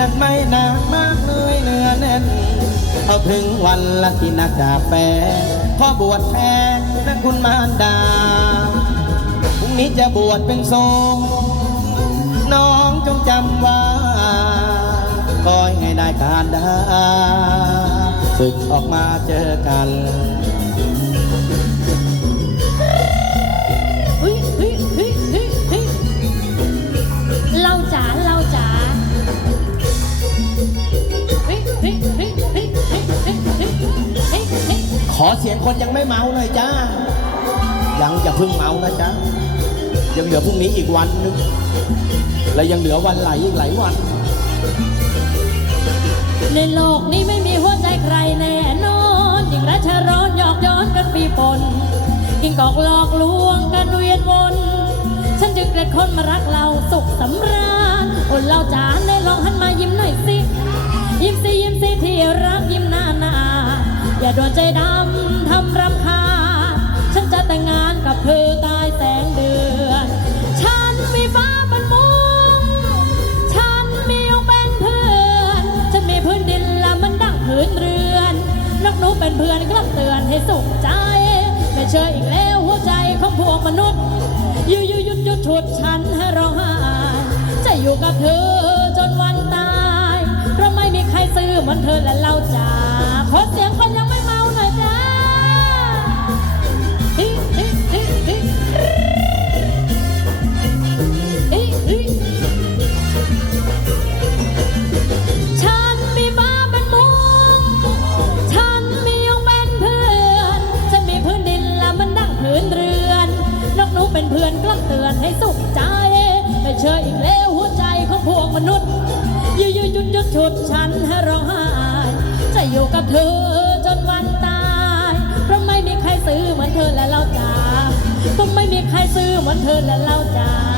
นั้นไม่นานมากเลยเนื้อแน่น เอาถึงวันละที่นักจาแฟพ่อบวชแทนนะคุณมารดาพรุ่งนี้จะบวชเป็นทรงน้องจงจำว่าคอยให้ได้การดาศึกออกมาเจอกัน อเสียงคนยังไม่เมาเลยจ้า ยังจะเพิ่งเมานะจ๊ะ ยังเหลือพรุ่งนี้อีกวันนึง และยังเหลือวันไหลอีกหลายวัน ในโลกนี้ไม่มีหัวใจใครแน่นอนยิ่งรัชร้อนหยอกย้อนกันปีปนยิ่งกอกหลอกลวงกันเวียนวน ฉันจึงเกลียดคนมารักเราสุขสำราญคนเราจานได้ลองหันมายิ้มหน่อยสิ ยิ้มสิยิ้มสิที่รักยิ้มหน้าหนา อย่าโดนใจดำทำรำคาญฉันจะแต่งงานกับเธอใตายแสงเดือน ฉันมีฟ้าเป็นมุงฉันมียกเป็นเพื่อนฉันมีพื้นดินและมันดังพื้นเรือนนกหนูเป็นเพื่อนก็เตือนให้สุขใจ ไม่เชื่ออีกแล้วหัวใจของพวกมนุษย์อยู่ยู่หยุดยุดฉุดฉันให้ร้องไห้จะอยู่กับเธอจนวันตาย เพราะไม่มีใครซื้อเหมือนเธอและเราจ้าขอเสียง ดฉุดฉันให้ร้องไห้จะอยู่กับเธอจนวันตาย เพราะไม่มีใครซื้อเหมือนเธอและเราจ้าเพราะไม่มีใครซื้อเหมือนเธอและเราจ้า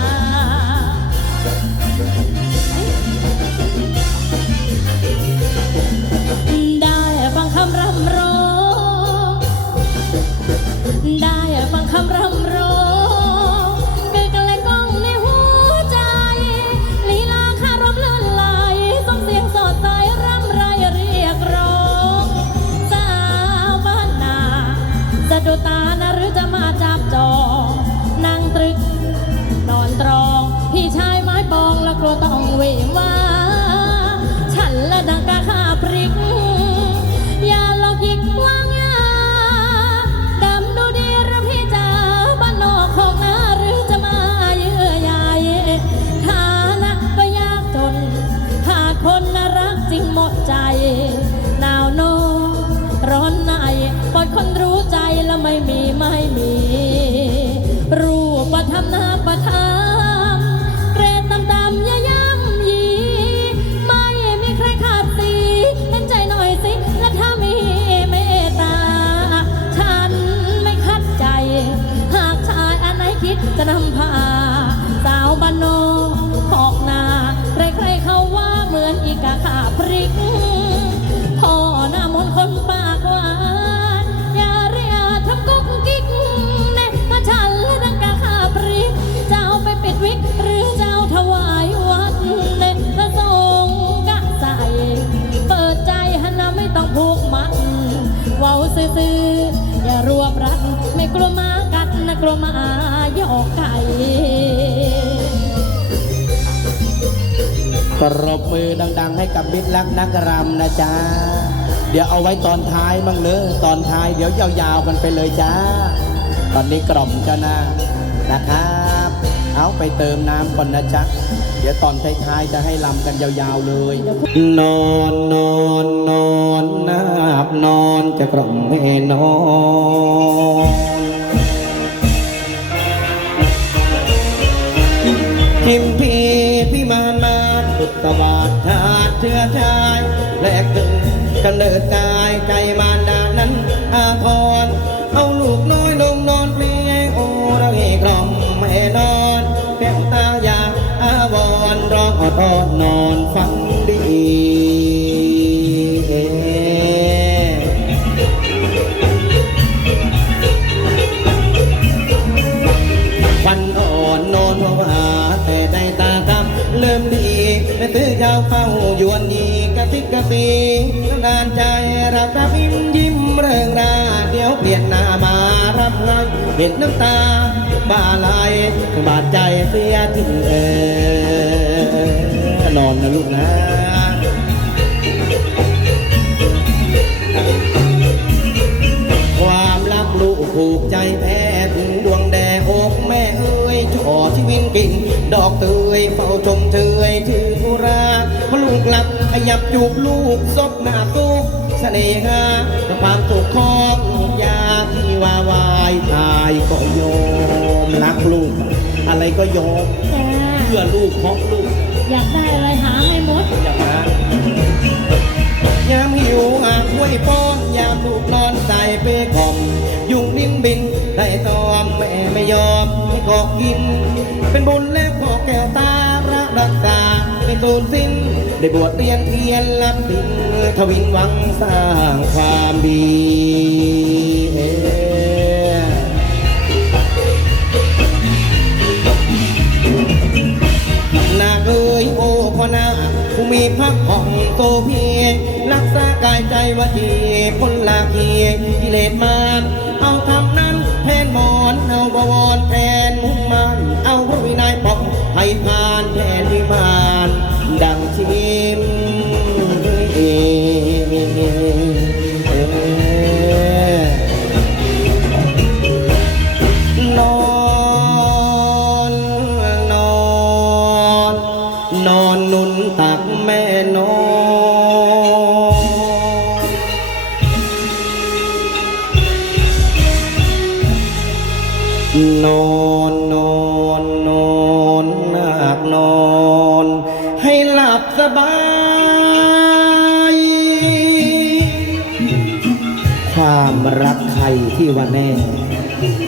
มิตรรักนักรำนะจ๊ะ เดี๋ยวเอาไว้ตอนท้ายบ้างเลยตอนท้ายเดี๋ยวยาวๆกันไปเลยจ้า ตอนนี้กล่อมเจ้าหน้านะครับ เอาไปเติมน้ำก่อนนะจ๊ะ เดี๋ยวตอนท้ายๆจะให้ลำกันยาวๆเลย นอนนอนนอนนาบนอนจะกล่อมให้นอนทิมพีพี่มานมาสุตบาดทา เชื้อชายแลกตึงกันเนิดกายใจมัน ตื้อยาวเฝ้ายวนยีกระติกกระสีน้ำนานใจรับรับยิ้มยิ้มเริงราเดี๋ยวเปลี่ยนหน้ามารับไงเห็นน้ำตาบาไหลบาดใจเสียทิ้งเออนอนนะลูกนะความรักลูกผูกใจแพ้ถึงดวงแดงอกแม่เอ้ยจ่อชีวินกิ่งดอกเตยเฝ้าชมเชยชื่อ ราพอลูกหลับขยับจูบลูกซบหน้าตุกเสน่หาความสุขของลูกยาที่วาวายตายก็โยมรักลูก อะไรก็โยมจ้าเพื่อลูกเพราะลูกอยากได้อะไรหาให้หมดอย่างนั้นยามหิวหากห้วยป้อนยามลูกนอนใส่เปคอมยุงบินบินได้ตอมแม่ไม่ยอมให้กอกิน เป็นบุญและขอแก่ตารักรักษา ไม่สูญสิ้น ได้บวชเรียนเทียนรับดินทวินหวังสร้างความดีเอ่อนาเอ้ยโอ้พ่อนาผู้มีพักผ่อนโตเพียรักษากายใจว่าทีพ้นลาเคียกิเลสมารเอาคำนั้นแทนหมอนเอาบวรแทนมุ่งมันเอาพระวินัยปอกให้ผ่านแทนวิมาน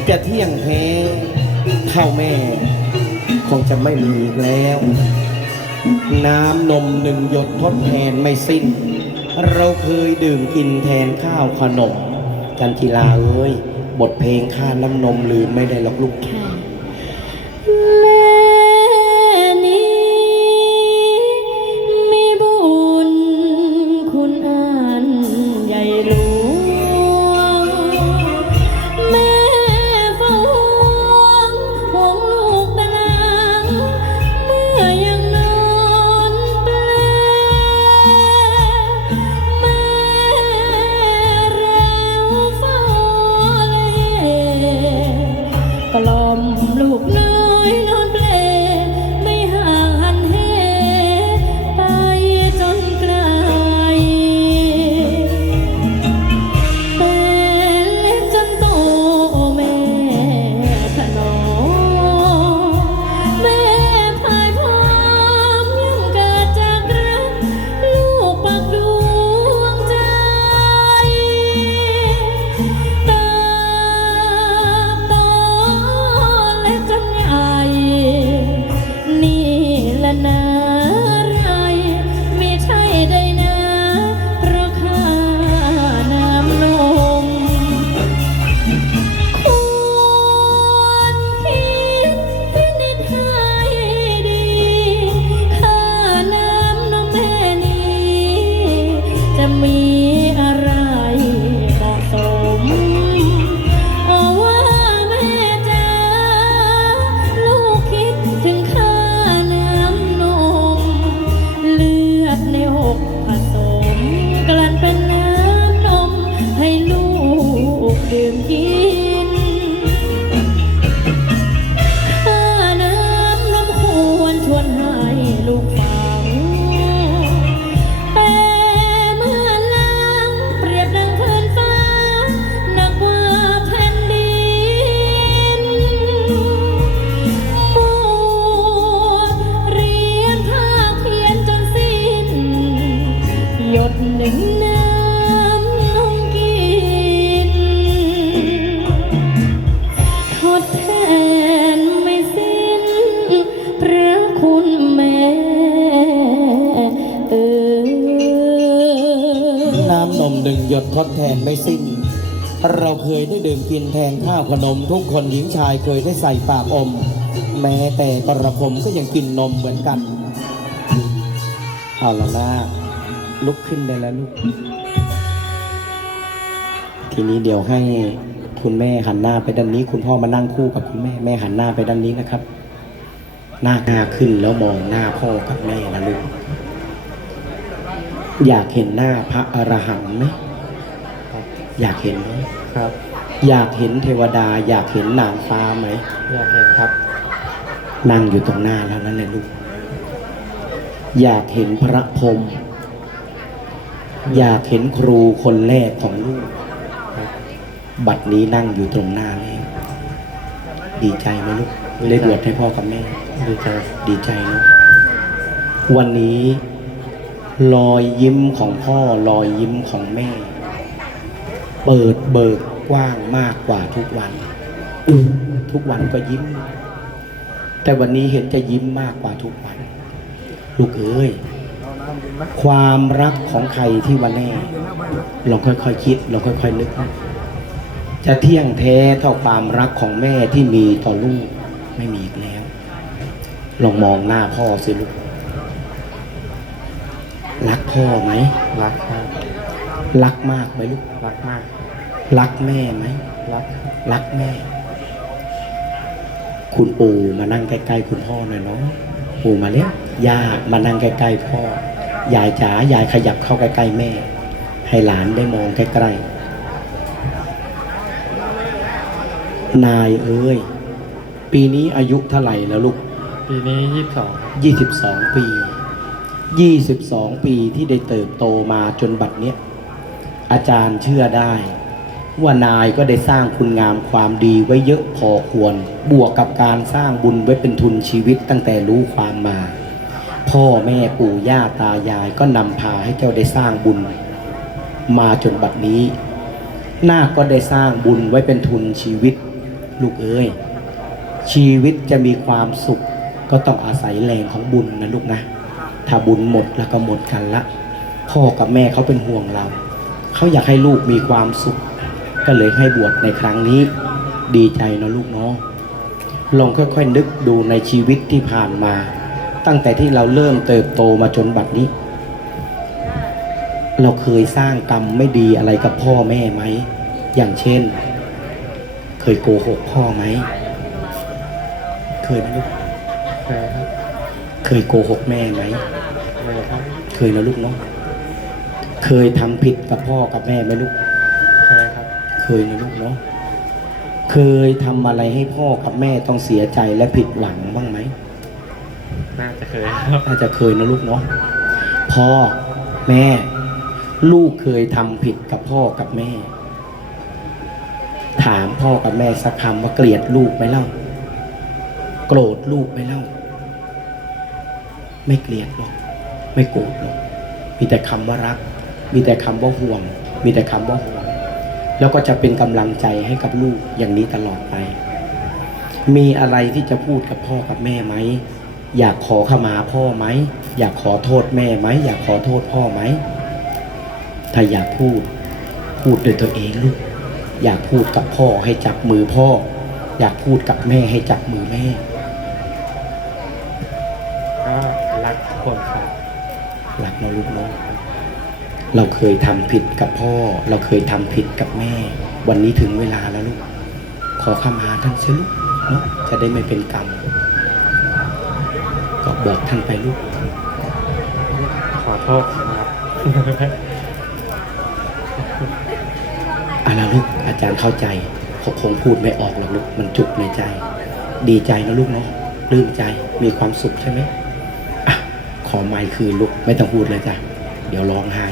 จะเที่ยงแท้เท่าแม่ คงจะไม่มีอีกแล้ว น้ำนมหนึ่งหยดทดแทนไม่สิ้น เราเคยดื่มกินแทนข้าวขนมกันทีลาเอ้ย บทเพลงข้าน้ำนมลืมไม่ได้หรอกลูกค่ะ ยได้ดื่มกินแทนข้าวขนม ทุกคนหญิงชายเคยได้ใส่ปากอม แม้แต่กระผมก็ยังกินนมเหมือนกันเอาละนาคลุกขึ้นได้แล้วลูก ทีนี้เดี๋ยวให้คุณแม่หันหน้าไปด้านนี้ คุณพ่อมานั่งคู่กับคุณแม่แม่หันหน้าไปด้านนี้นะครับ หน้าหน้าขึ้นแล้วมองหน้าพ่อกับแม่นะลูกอยากเห็นหน้าพระอรหันต์ไหมอยากเห็นไหมครับ อยากเห็นเทวดา อยากเห็นนางฟ้าไหมอยากเห็นครับ นั่งอยู่ตรงหน้าแล้วนั่นแหละลูก อยากเห็นพระพรหมอยากเห็นครูคนแรกของลูก บัดนี้นั่งอยู่ตรงหน้าแล้วดีใจไหมลูกได้บวชให้พ่อกับแม่ ดีใจดีใจเนอะวันนี้รอยยิ้มของพ่อรอยยิ้มของแม่ เปิดเบิก กว้างมากกว่าทุกวัน ทุกวันก็ยิ้ม แต่วันนี้เห็นจะยิ้มมากกว่าทุกวัน ลูกเอ้ยความรักของใครที่วันแน่ลองค่อยๆคคิดลองค่อยๆนึกนะจะเที่ยงแท้เท่าความรักของแม่ที่มีต่อลูกไม่มีอีกแล้ว ลองมองหน้าพ่อสิลูก รักพ่อไหมรักครับรักมากไหมลูกรักมาก รักแม่ไหมรักรักแม่ คุณปู่มานั่งใกล้ๆคุณพ่อหน่อยเนาะปู่มาเร็วย่ามานั่งใกล้ๆพ่อยายจ๋ายายขยับเข้าใกล้ๆแม่ ให้หลานได้มองใกล้ๆนายเอ้ย ปีนี้อายุเท่าไหร่แล้วลูก ปีนี้ยี่สิบสอง22ปี22ปีที่ได้เติบโตมาจนบัดเนี้ยอาจารย์เชื่อได้ ว่านายก็ได้สร้างคุณงามความดีไว้เยอะพอควร บวกกับการสร้างบุญไว้เป็นทุนชีวิตตั้งแต่รู้ความมา พ่อแม่ปู่ย่าตายายก็นำพาให้เจ้าได้สร้างบุญ มาจนบัดนี้ นาคก็ได้สร้างบุญไว้เป็นทุนชีวิต ลูกเอ้ย ชีวิตจะมีความสุข ก็ต้องอาศัยแรงของบุญนะลูกนะ ถ้าบุญหมดแล้วก็หมดกันละ พ่อกับแม่เขาเป็นห่วงเรา เขาอยากให้ลูกมีความสุข ก็เลยให้บวชในครั้งนี้ ดีใจเนาะลูกเนาะลองค่อยๆนึกดูในชีวิตที่ผ่านมา ตั้งแต่ที่เราเริ่มเติบโตมาจนบัดนี้ เราเคยสร้างกรรมไม่ดีอะไรกับพ่อแม่ไหม อย่างเช่น เคยโกหกพ่อไหม เคยไหมลูกเคยครับ เคยโกหกแม่ไหมเคยครับ เคยนะลูกเนาะ เคยทำผิดกับพ่อกับแม่ไหมลูกเคยครับ เคยนะลูกเนาะเคยทำอะไรให้พ่อกับแม่ต้องเสียใจและผิดหวังบ้างไหมน่าจะเคยครับน่าจะเคยนะลูกเนาะพ่อแม่ ลูกเคยทำผิดกับพ่อกับแม่ ถามพ่อกับแม่สักคำว่าเกลียดลูกไหมเล่า โกรธลูกไหมเล่า ไม่เกลียดหรอกไม่โกรธหรอกมีแต่คำว่ารัก มีแต่คำว่าห่วง มีแต่คำว่าห่วง แล้วก็จะเป็นกำลังใจให้กับลูกอย่างนี้ตลอดไป มีอะไรที่จะพูดกับพ่อกับแม่ไหม อยากขอขมาพ่อไหม อยากขอโทษแม่ไหม อยากขอโทษพ่อไหม ถ้าอยากพูด พูดด้วยตัวเองลูก อยากพูดกับพ่อให้จับมือพ่อ อยากพูดกับแม่ให้จับมือแม่ ก็รักทุกคนครับรักนะลูกเนาะ เราเคยทำผิดกับพ่อ เราเคยทำผิดกับแม่ วันนี้ถึงเวลาแล้วลูก ขอขมาท่านสิลูกเนาะจะได้ไม่เป็นกรรมก็บอกท่านไปลูก ขอโทษครับอะละลูกอาจารย์เข้าใจเขาคงพูดไม่ออกหรอกลูกมันจุกในใจ ดีใจนะลูกเนาะปลื้มใจมีความสุขใช่ไหมอะขอไม้คืนลูกไม่ต้องพูดเลยจ้ะเดี๋ยวร้องไห้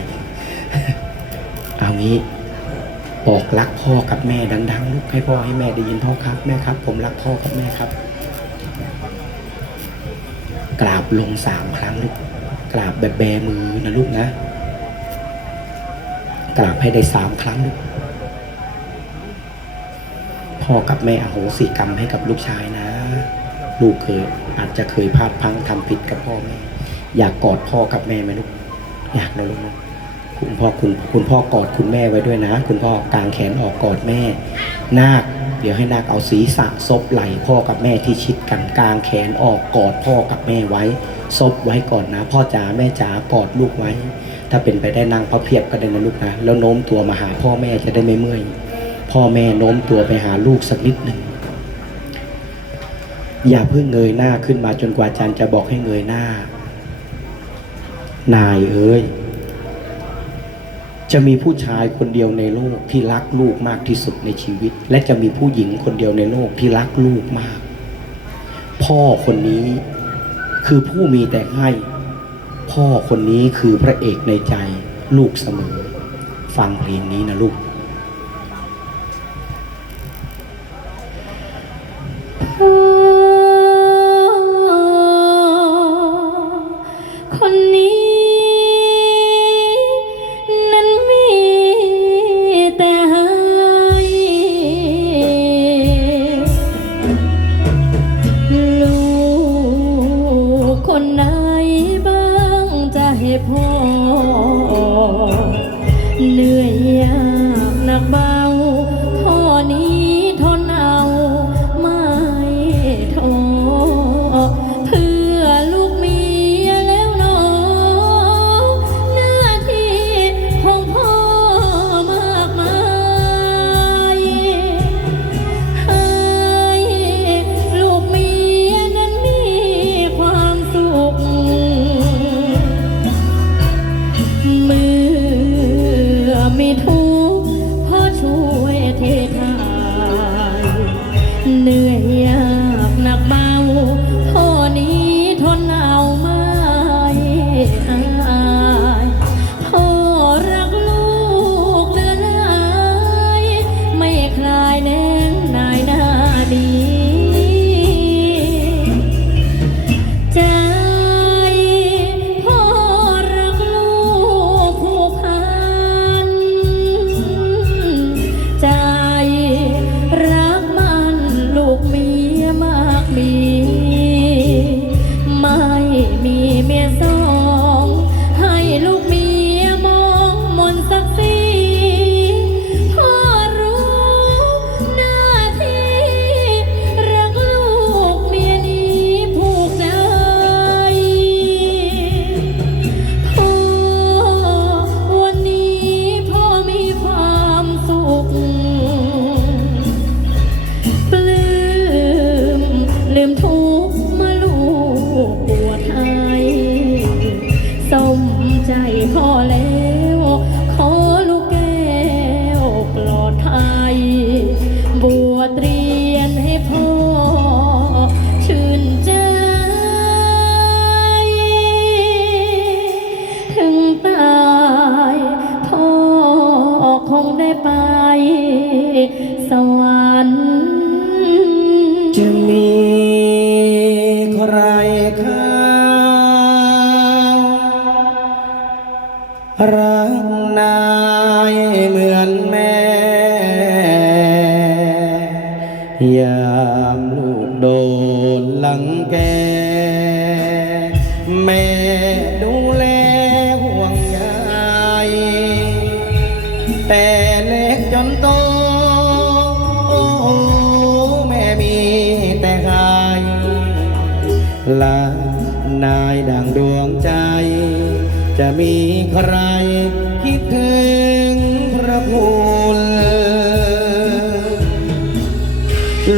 เอางี้บอกรักพ่อกับแม่ดังๆลูกให้พ่อให้แม่ได้ยินพ่อครับแม่ครับ ผมรักพ่อกับแม่ครับ กราบลงสามครั้งลูกกราบแบบแบมือนะลูกนะ กราบให้ได้สามครั้งลูกพ่อกับแม่อโหสิกรรมให้กับลูกชายนะ ลูกเคยอาจจะเคยพลาดพังทำผิดกับพ่อแม่อยากกอดพ่อกับแม่ไหมลูก อยากนะลูกนะ คุณพ่อคุณคุณพ่อกอดคุณแม่ไว้ด้วยนะ คุณพ่อกางแขนออกกอดแม่ นาค เดี๋ยวให้นาคเอาศีรษะซบไหล่พ่อกับแม่ที่ชิดกันกางแขนออกกอดพ่อกับแม่ไว้ซบไว้ก่อนนะ พ่อจ๋าแม่จ๋ากอดลูกไว้ ถ้าเป็นไปได้นั่งพระเพียบก็ได้นะลูกนะแล้วโน้มตัวมาหาพ่อแม่จะได้ไม่เมื่อย พ่อแม่โน้มตัวไปหาลูกสักนิดหนึ่งอย่าเพิ่งเงยหน้าขึ้นมาจนกว่าอาจารย์จะบอกให้เงยหน้า นายเอ้ย จะมีผู้ชายคนเดียวในโลกที่รักลูกมากที่สุดในชีวิต และจะมีผู้หญิงคนเดียวในโลกที่รักลูกมาก พ่อคนนี้คือผู้มีแต่ให้ พ่อคนนี้คือพระเอกในใจลูกเสมอ ฟังเพลงนี้นะลูก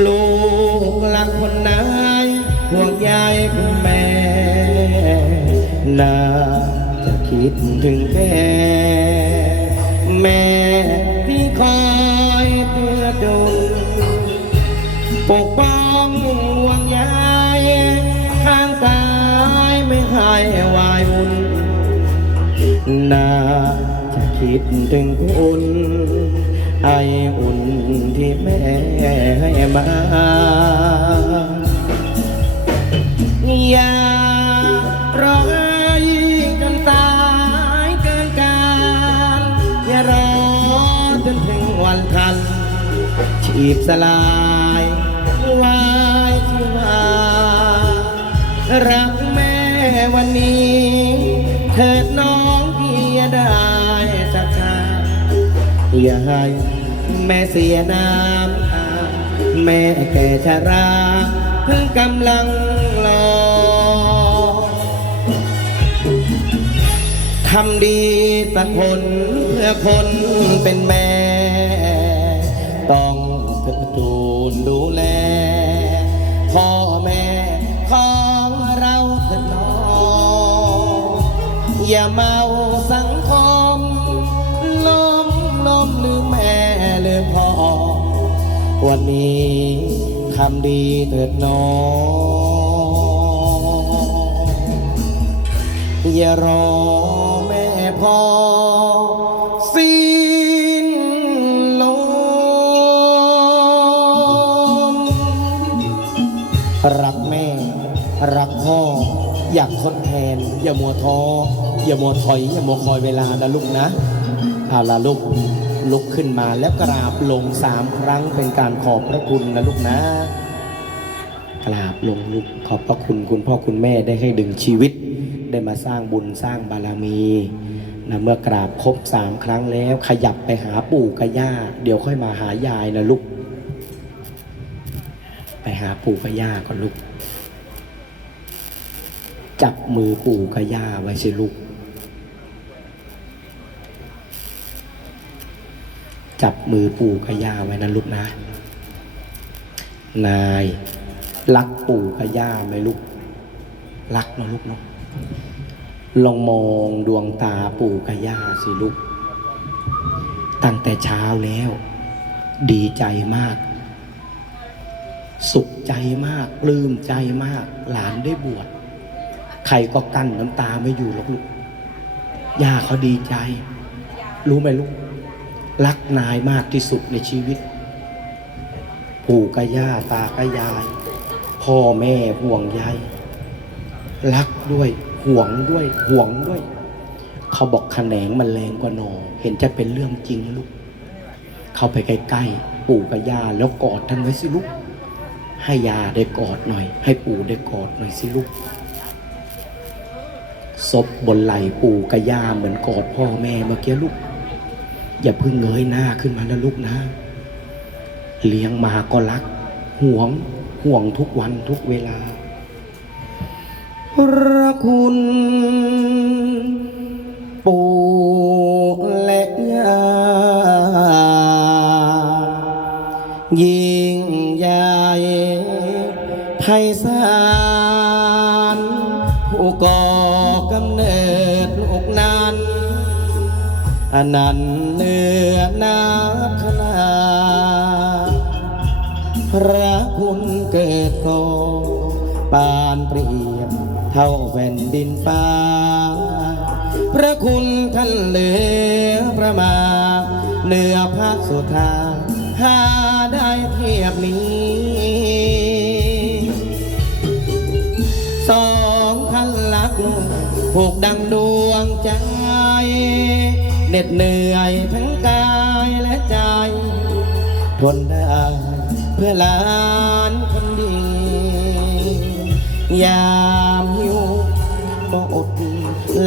ลูกหลักคนนายห่วงใยคุณแม่น่าจะคิดถึงแกแม่ที่คอยเตือดุลปกป้องห่วงใยข้างกายไม่ให้วายวุ่นน่าจะคิดถึงคุณ ไออุ่นที่แม่ให้มาอย่าร้องไห้จนตายเกินการอย่ารอจนถึงวันทันชีพสลายวายที่ว่ารักแม่วันนี้ เถิดน้องพี่ดา ย่าให้แม่เสียน้ำตาแม่แก่ชราเพิ่งกำลังรอทำดีสักคนเพื่อคนเป็นแม่ ต้องเธอจูนดูแล พ่อแม่ของเราเถิดน้องอย่าเมา วันนี้ทำดีเถิดน้องอย่ารอแม่พ่อสิ้นลมรักแม่ รักพ่อ อยากทดแทน อย่ามัวท้ออย่ามัวถอย อย่ามัวคอยเวลานะลูกนะเอาละลูก ลุกขึ้นมาแล้วกราบลงสามครั้งเป็นการขอบพระคุณนะลูกนะ กราบลงลุกขอบพระคุณคุณพ่อคุณแม่ได้ให้ดึงชีวิต ได้มาสร้างบุญสร้างบารมีนะเมื่อกราบครบสามครั้งแล้วขยับไปหาปู่กับย่า เดี๋ยวค่อยมาหายายนะลูก ไปหาปู่กับย่าก่อนลูก จับมือปู่กับย่าไว้สิลูก จับมือปู่กับย่าไว้นะลูกนะ นาย รักปู่กับย่าไหมลูก รักนะลูกเนาะลองมองดวงตาปู่กับย่าสิลูก ตั้งแต่เช้าแล้ว ดีใจมาก สุขใจมากปลื้มใจมาก หลานได้บวชใครก็กั้นน้ำตาไม่อยู่หรอกลูกย่าเขาดีใจ รู้ไหมลูก รักนายมากที่สุดในชีวิต ปู่กับย่าตากับยาย พ่อแม่ห่วงใยรักด้วยห่วงด้วยห่วงด้วย เขาบอกขแขนงมันแรงกว่าหนอ เห็นจะเป็นเรื่องจริงลูก เข้าไปใกล้ๆ ปู่กับย่าแล้วกอดท่านไว้สิลูก ให้ยาได้กอดหน่อย ให้ปู่ได้กอดหน่อยสิลูกศพบนไหล่ปู่กับย่าเหมือนกอดพ่อแม่เมื่อกี้ลูก อย่าเพิ่งเงยหน้าขึ้นมานะลูกนะ เลี้ยงมาก็รัก ห่วง ห่วงทุกวันทุกเวลาพรักคุณปู่และย่ายิ่งใหญ่ไพศาลผู้ก่อกำเนิดลูกนั้นอนันต์ เท่าแผ่นดินฟ้า พระคุณท่านเหลือประมาเหนือพระสุธาหาได้เทียบนี้สองพันลักผูกดังดวงใจเหน็ดเหนื่อยทั้งกายและใจ ทนได้เพื่อหลานคนดียาม อด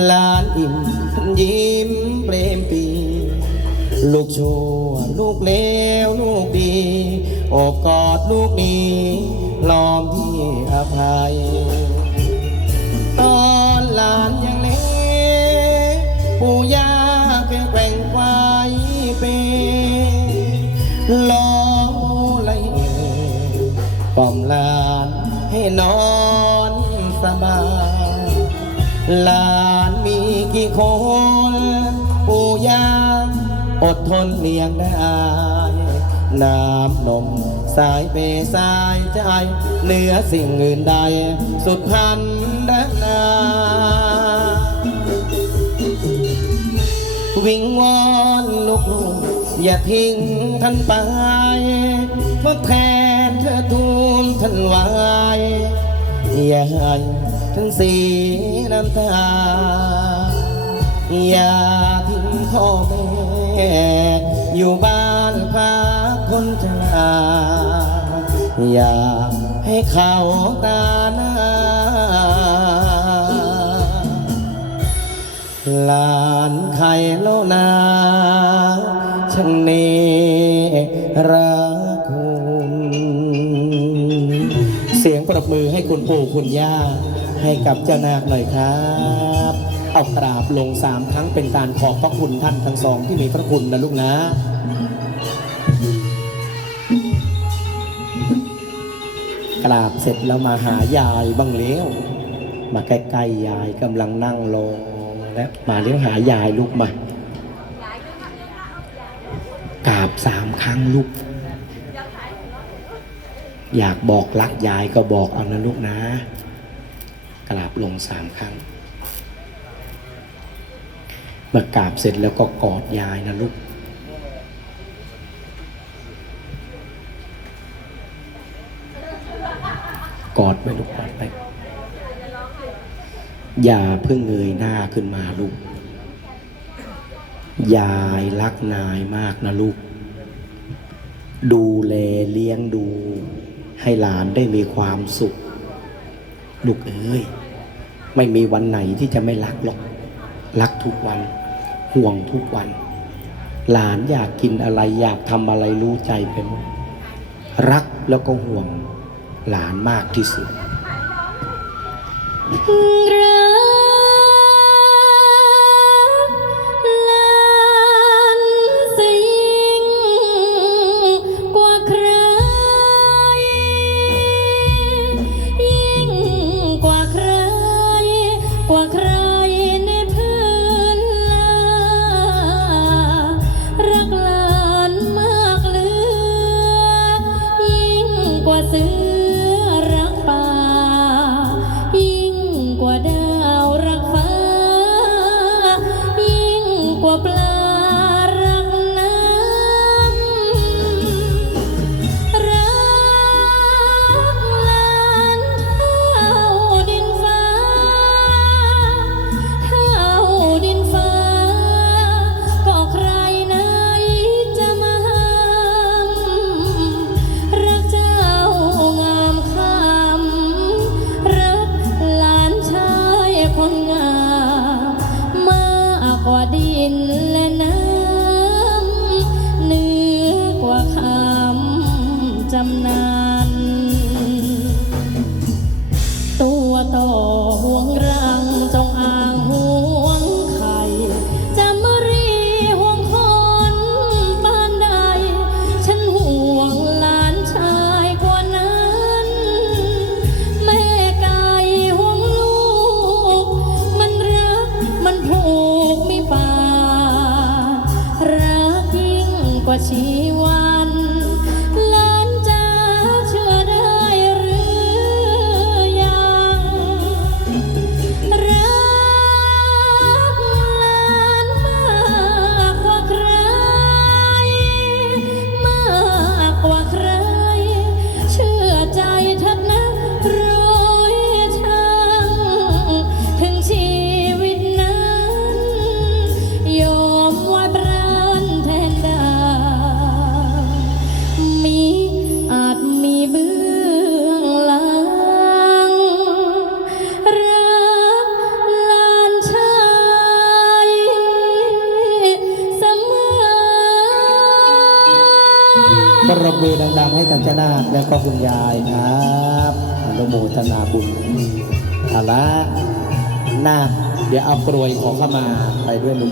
ลานอิ่มยิ้มเปรมปี ลูกชั่วลูกเลวลูกดีโอบกอดลูกนี้ล้อมที่อภัย ตอนหลานยังเล็กปู่ย่าแกแกว่งควายเปล้อไหลกล่อมลานให้นอนสบาย หลานมีกี่คนปู่ย่าอดทนเลี้ยงได้น้ำนมสายเปสายใจเหนือสิ่งอื่นใด สุดพันดนาวิงวอนลูกลูกอย่าทิ้งท่านไปทดแทนเธอทูลท่านไว้อย่าให้ ท่านเสียน้ำตา อย่าทิ้งพ่อแม่อยู่บ้านพักคนชราอย่าให้เขาตาหน้าหลานไข่โลนาช่างเนรักคุณ เสียงปรบมือให้คุณปู่คุณย่า ให้กับเจ้านาคหน่อยครับ เอากราบลงสามครั้งเป็นการขอบพระคุณท่านทั้งสองที่มีพระคุณนะลูกนะกราบเสร็จแล้วมาหายายบ้างเลี้ยวมาใกล้ๆยายกำลังนั่งรอแล้วมาเลี้ยวหายายลูกมากราบสามครั้งลูก อยากบอกรักยายก็บอกเอานะลูกนะ กราบลงสามครั้ง เมื่อกราบเสร็จแล้วก็กอดยายนะลูก กอดไว้ลูกกอดไป อย่าเพิ่งเงยหน้าขึ้นมาลูก ยายรักนายมากนะลูก ดูแลเลี้ยงดูให้หลานได้มีความสุข ลูกเอ้ย ไม่มีวันไหนที่จะไม่รักหรอก รักทุกวัน ห่วงทุกวัน หลานอยากกินอะไรอยากทำอะไรรู้ใจไปหมดรักแล้วก็ห่วงหลานมากที่สุด กรวยขอเข้ามาไปด้วยลุง